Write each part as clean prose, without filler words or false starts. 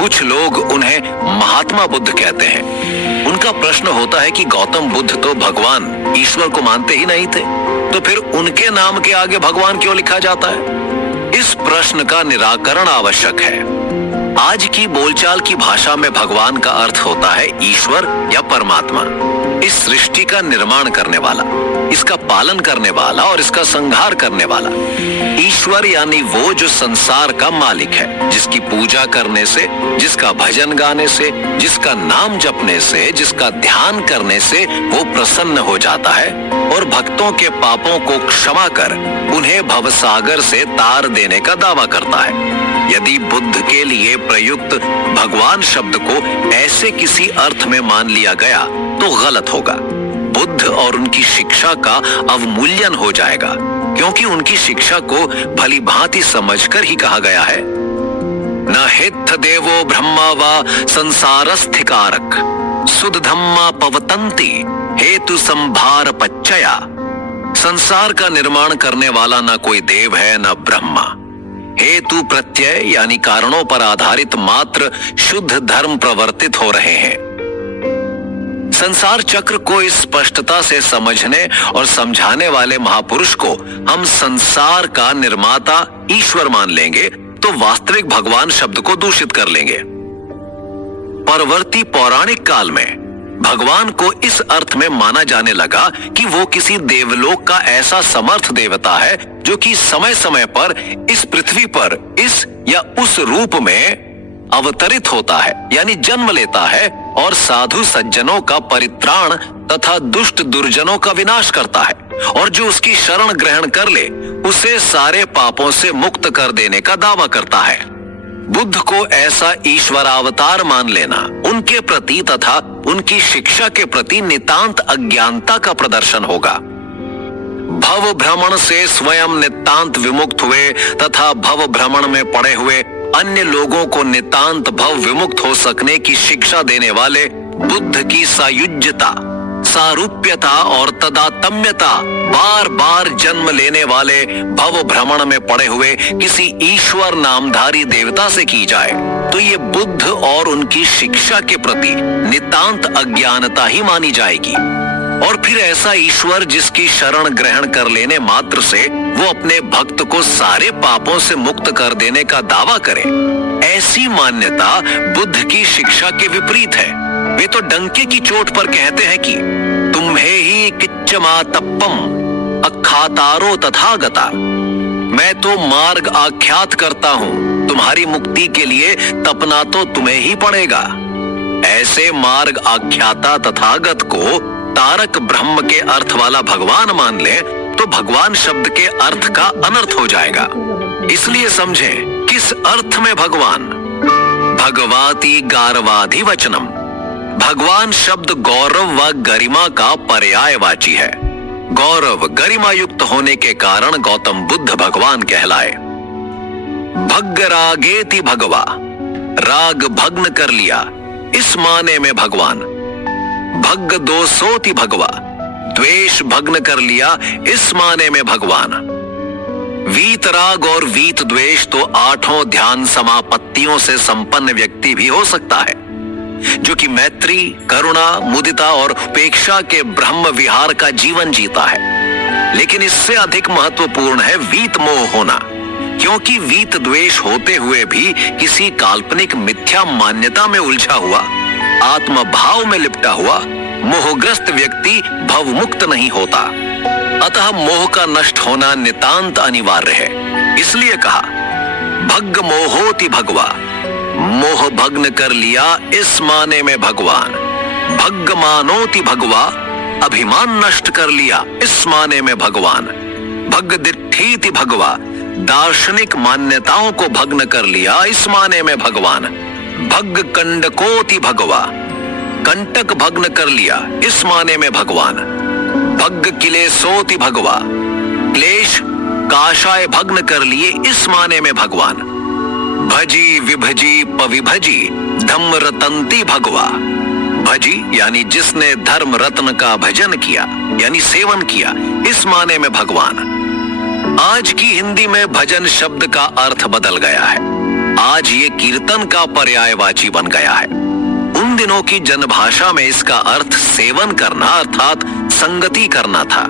कुछ लोग उन्हें महात्मा बुद्ध कहते हैं। उनका प्रश्न होता है कि गौतम बुद्ध तो भगवान ईश्वर को मानते ही नहीं थे, तो फिर उनके नाम के आगे भगवान क्यों लिखा जाता है? इस प्रश्न का निराकरण आवश्यक है। आज की बोलचाल की भाषा में भगवान का अर्थ होता है ईश्वर या परमात्मा, इस सृष्टि का निर्माण करने वाला, इसका पालन करने वाला और इसका संहार करने वाला। ईश्वर यानी वो जो संसार का मालिक है, जिसकी पूजा करने से, जिसका भजन गाने से, जिसका नाम जपने से, जिसका ध्यान करने से वो प्रसन्न हो जाता है और भक्तों के पापों को क्षमा कर उन्हें भवसागर से तार देने का दावा करता है। यदि बुद्ध के लिए प्रयुक्त भगवान शब्द को ऐसे किसी अर्थ में मान लिया गया तो गलत होगा। बुद्ध और उनकी शिक्षा का अवमूल्यन हो जाएगा, क्योंकि उनकी शिक्षा को भली भांति समझकर ही कहा गया है, न हित्थ देवो ब्रह्मा वा संसारस्थिकारक सुध धम्मा पवतंती हेतु संभार पच्चया। संसार का निर्माण करने वाला न कोई देव है न ब्रह्मा। हेतु प्रत्यय यानी कारणों पर आधारित मात्र शुद्ध धर्म प्रवर्तित हो रहे हैं। संसार चक्र को इस स्पष्टता से समझने और समझाने वाले महापुरुष को हम संसार का निर्माता ईश्वर मान लेंगे तो वास्तविक भगवान शब्द को दूषित कर लेंगे। परवर्ती पौराणिक काल में भगवान को इस अर्थ में माना जाने लगा कि वो किसी देवलोक का ऐसा समर्थ देवता है जो कि समय समय पर इस पृथ्वी पर इस या उस रूप में अवतरित होता है, यानी जन्म लेता है और साधु सज्जनों का परित्राण तथा दुष्ट दुर्जनों का विनाश करता है, और जो उसकी शरण ग्रहण कर ले उसे सारे पापों से मुक्त कर देने का दावा करता है। बुद्ध को ऐसा ईश्वरावतार मान लेना उनके प्रति तथा उनकी शिक्षा के प्रति नितांत अज्ञानता का प्रदर्शन होगा। भव भ्रमण से स्वयं नितांत विमुक्त हुए तथा भव भ्रमण में पड़े हुए अन्य लोगों को नितांत भव विमुक्त हो सकने की शिक्षा देने वाले बुद्ध की सायुज्यता, सारूप्यता और तदात्म्यता बार बार जन्म लेने वाले भव भ्रमण में पड़े हुए किसी ईश्वर नामधारी देवता से की जाए तो ये बुद्ध और उनकी शिक्षा के प्रति नितांत अज्ञानता ही मानी जाएगी। और फिर ऐसा ईश्वर जिसकी शरण ग्रहण कर लेने मात्र से वो अपने भक्त को सारे पापों से मुक्त कर देने का दावा करे, ऐसी मान्यता बुद्ध की शिक्षा के विपरीत है। वे तो डंके की चोट पर कहते हैं कि तुम्हें ही किच्चमा तप्पम अखातारो तथागता, मैं तो मार्ग आख्यात करता हूँ, तुम्हारी मुक्ति के लिए तपना तो तुम्हें ही पड़ेगा। ऐसे मार्ग आख्याता तथागत को तारक ब्रह्म के अर्थ वाला भगवान मान ले तो भगवान शब्द के अर्थ का अनर्थ हो जाएगा। इसलिए समझें किस अर्थ में भगवान। भगवाती गारवाधि वचनम, भगवान शब्द गौरव व गरिमा का पर्यायवाची है। गौरव गरिमा युक्त होने के कारण गौतम बुद्ध भगवान कहलाए। भग्ग रागेति भगवा, राग भग्न कर लिया इस माने में भगवान। भग्ग दोषोति भगवा, द्वेष भग्न कर लिया इस माने में भगवान। वीतराग और वीत द्वेष तो 8 ध्यान समापत्तियों से संपन्न व्यक्ति भी हो सकता है, जो कि मैत्री, करुणा, मुदिता और उपेक्षा के ब्रह्म विहार का जीवन जीता है। लेकिन इससे अधिक महत्वपूर्ण है वीत मोह होना, क्योंकि वीत द्वेष होते हुए भी किसी काल्पनिक मिथ्या मान्यता में उलझा हुआ, आत्म भाव में लिपटा हुआ मोहग्रस्त व्यक्ति भवमुक्त नहीं होता। अतः मोह का नष्ट होना नितांत अनिवार्य है। इसलिए कहा भग्ग मोहोति भगवा, मोह भग्न कर लिया इस माने में भगवान। भग्ग मानोति भगवा, अभिमान नष्ट कर लिया इस माने में भगवान। भग्ग दिट्ठीति भगवा, दार्शनिक मान्यताओं को भग्न कर लिया इस माने में भगवान। भग्ग कंडकोति भगवा, कंटक भग्न कर लिया इस माने में भगवान। भग्ग क्लेशोति भगवा, क्लेश काशाय भग्न कर लिए इस माने में भगवान। भजी विभजी पविभजी धम्म रतंती भगवा, भजी यानी जिसने धर्म रत्न का भजन किया यानी सेवन किया इस माने में भगवान। आज की हिंदी में भजन शब्द का अर्थ बदल गया है। आज ये कीर्तन का पर्यायवाची बन गया है। उन दिनों की जनभाषा में इसका अर्थ सेवन करना अर्थात संगति करना था।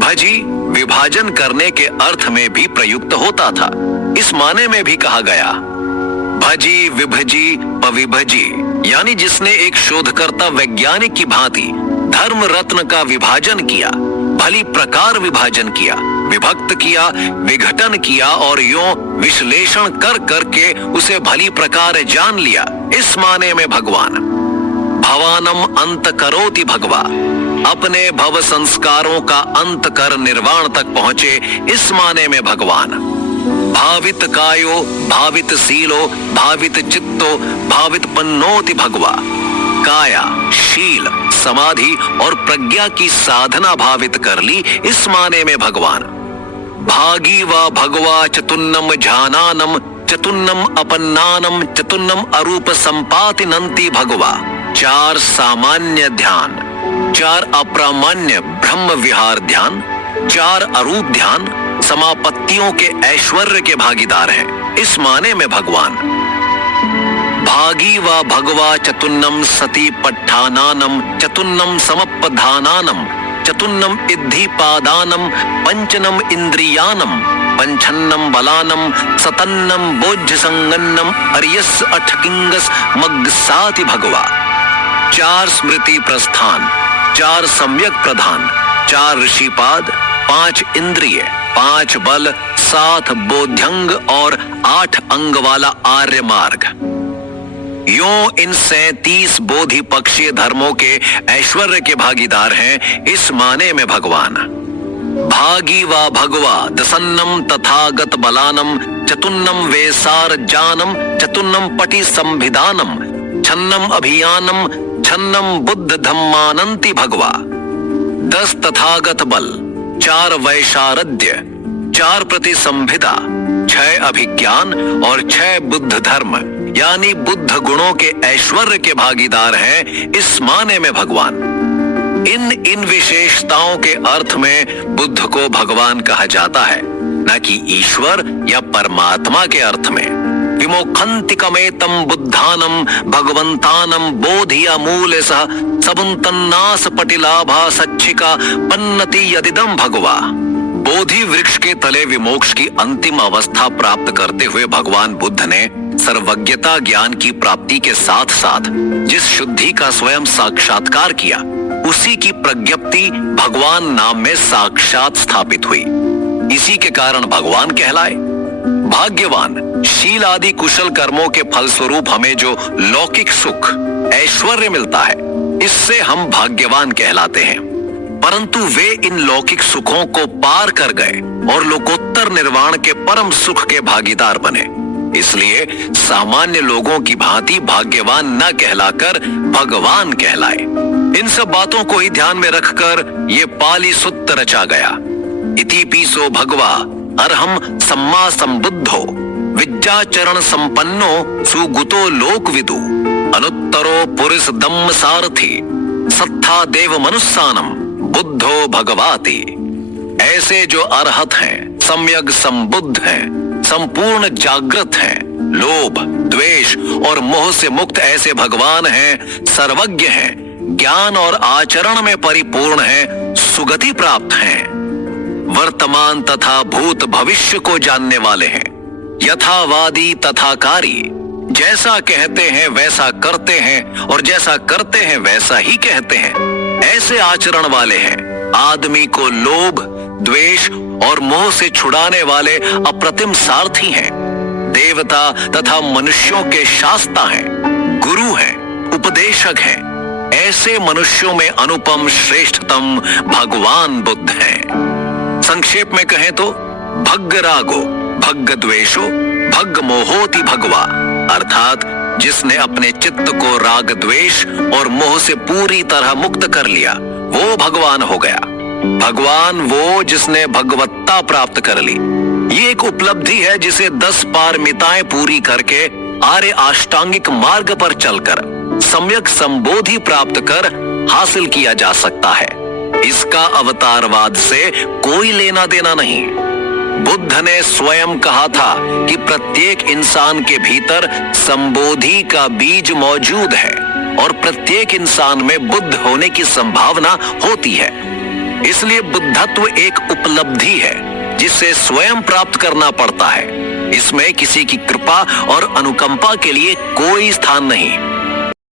भजी विभाजन करने के अर्थ में भी प्रयुक्त होता था। इस माने में भी कहा गया भजी विभजी पविभजी, यानी जिसने एक शोधकर्ता वैज्ञानिक की भांति धर्म रत्न का विभाजन किया, भली प्रकार विभाजन किया, विभक्त किया, विघटन किया और यूं विश्लेषण कर करके उसे भली प्रकार जान लिया। इस माने में भगवान भवानम अंत करोति भगवा, अपने भव संस्कारों का अंत कर निर्वाण तक पहुंचे। इस माने में भगवान भावित कायो भावित शीलो भावित चित्तो भावित पन्नोति भगवा, काया शील समाधि और प्रज्ञा की साधना भावित कर ली। इस माने में भगवान भागी व भगवा चतुन्नम झानानम चतुन्नम अपन्नानम चतुन्नम अरूप संपाति नंति भगवा, 4 सामान्य ध्यान, 4 अप्रामाण्य ब्रह्म विहार ध्यान, 4 अरूप ध्यान समापत्तियों के ऐश्वर्य के भागीदार हैं। इस माने में भगवान भागी व भगवा चतुन्नम सती पट्ठानानम चतुन्नम समपधानानम चतुन्नम इद्धिपादानम पंचनम इंद्रियानम पंचन्नम बलानम सतन्नम बोझ संगन्नम अरियस अठकिंगस मग्गसाति भगवा, 4 स्मृति प्रस्थान, 4 सम्यक प्रधान, 4 ऋषिपाद, 5 इंद्रिय, 5 बल, 7 बोध्यंग और 8 अंग वाला आर्य मार्ग। यूं इन 37 बोधि पक्षीय धर्मों के ऐश्वर्य के भागीदार हैं। इस माने में भगवान भागी व भगवा दसन्नम तथागत बलानम चतुन्नम वेसार जानम चतुन्नम पटि संभिधानम छन्नम अभियानम छन्नम बुद्ध धम्मानंति भगवा, 10 तथागत बल, 4 वैशारद्य, 4 प्रतिसंभिदा, 6 अभिज्ञान और 6 बुद्ध धर्म यानी बुद्ध गुणों के ऐश्वर्य के भागीदार हैं। इस माने में भगवान इन विशेषताओं के अर्थ में बुद्ध को भगवान कहा जाता है, न कि ईश्वर या परमात्मा के अर्थ में। विमोखंतिकमेतम बुद्धानम भगवंतानम बोधिया मूल सह सबुंतन्नास पटिलाभा सच्चिका पन्नति यदिदम भगवा, बोधि वृक्ष के तले विमोक्ष की अंतिम अवस्था प्राप्त करते हुए भगवान बुद्ध ने सर्वज्ञता ज्ञान की प्राप्ति के साथ साथ जिस शुद्धि का स्वयं साक्षात्कार किया, उसी की प्रज्ञप्ति भगवान नाम में साक्षात स्थापित हुई। इसी के कारण भगवान कहलाए। भाग्यवान शील आदि कुशल कर्मों के फलस्वरूप हमें जो लौकिक सुख ऐश्वर्य मिलता है, इससे हम भाग्यवान कहलाते हैं। परंतु वे इन लौकिक सुखों को पार कर गए और लोकोत्तर निर्वाण के परम सुख के भागीदार बने। इसलिए सामान्य लोगों की भांति भाग्यवान न कहलाकर भगवान कहलाए। इन सब बातों को ही ध्यान में रखकर ये पाली सूत्र रचा गया। इति पीसो भगवा अरहम सम्मा संबुद्धो विद्याचरण संपन्नो सुगुतो लोक विदु अनुत्तरो पुरुष दम्म सारथी सत्था देव मनुस्सानम बुद्धो भगवाति। ऐसे जो अरहत हैं, सम्यक संबुद्ध हैं, संपूर्ण जागृत हैं, लोभ द्वेष और मोह से मुक्त ऐसे भगवान हैं, सर्वज्ञ हैं, ज्ञान और आचरण में परिपूर्ण हैं, सुगति प्राप्त हैं, वर्तमान तथा भूत भविष्य को जानने वाले हैं, यथावादी तथाकारी, जैसा कहते हैं वैसा करते हैं और जैसा करते हैं वैसा ही कहते हैं, ऐसे आचरण वाले हैं। आदमी को लोभ द्वेष और मोह से छुड़ाने वाले अप्रतिम सारथी हैं, देवता तथा मनुष्यों के शास्ता हैं, गुरु हैं, उपदेशक हैं। ऐसे मनुष्यों में अनुपम श्रेष्ठतम भगवान बुद्ध हैं। संक्षेप में कहें तो भग्ग रागो भग्ग द्वेषो भग्ग मोहोति भगवा, अर्थात जिसने अपने चित्त को राग द्वेष और मोह से पूरी तरह मुक्त कर लिया, वो भगवान हो गया। भगवान वो जिसने भगवत्ता प्राप्त कर ली। ये एक उपलब्धि है जिसे 10 पारमिताएं पूरी करके आर्य अष्टांगिक मार्ग पर चलकर सम्यक संबोधि प्राप्त कर हासिल किया जा सकता है। इसका अवतारवाद से कोई लेना देना नहीं। बुद्ध ने स्वयं कहा था कि प्रत्येक इंसान के भीतर संबोधि का बीज मौजूद है और प्रत्येक इंसान में बुद्ध होने की संभावना होती है। इसलिए बुद्धत्व एक उपलब्धि है जिसे स्वयं प्राप्त करना पड़ता है। इसमें किसी की कृपा और अनुकंपा के लिए कोई स्थान नहीं।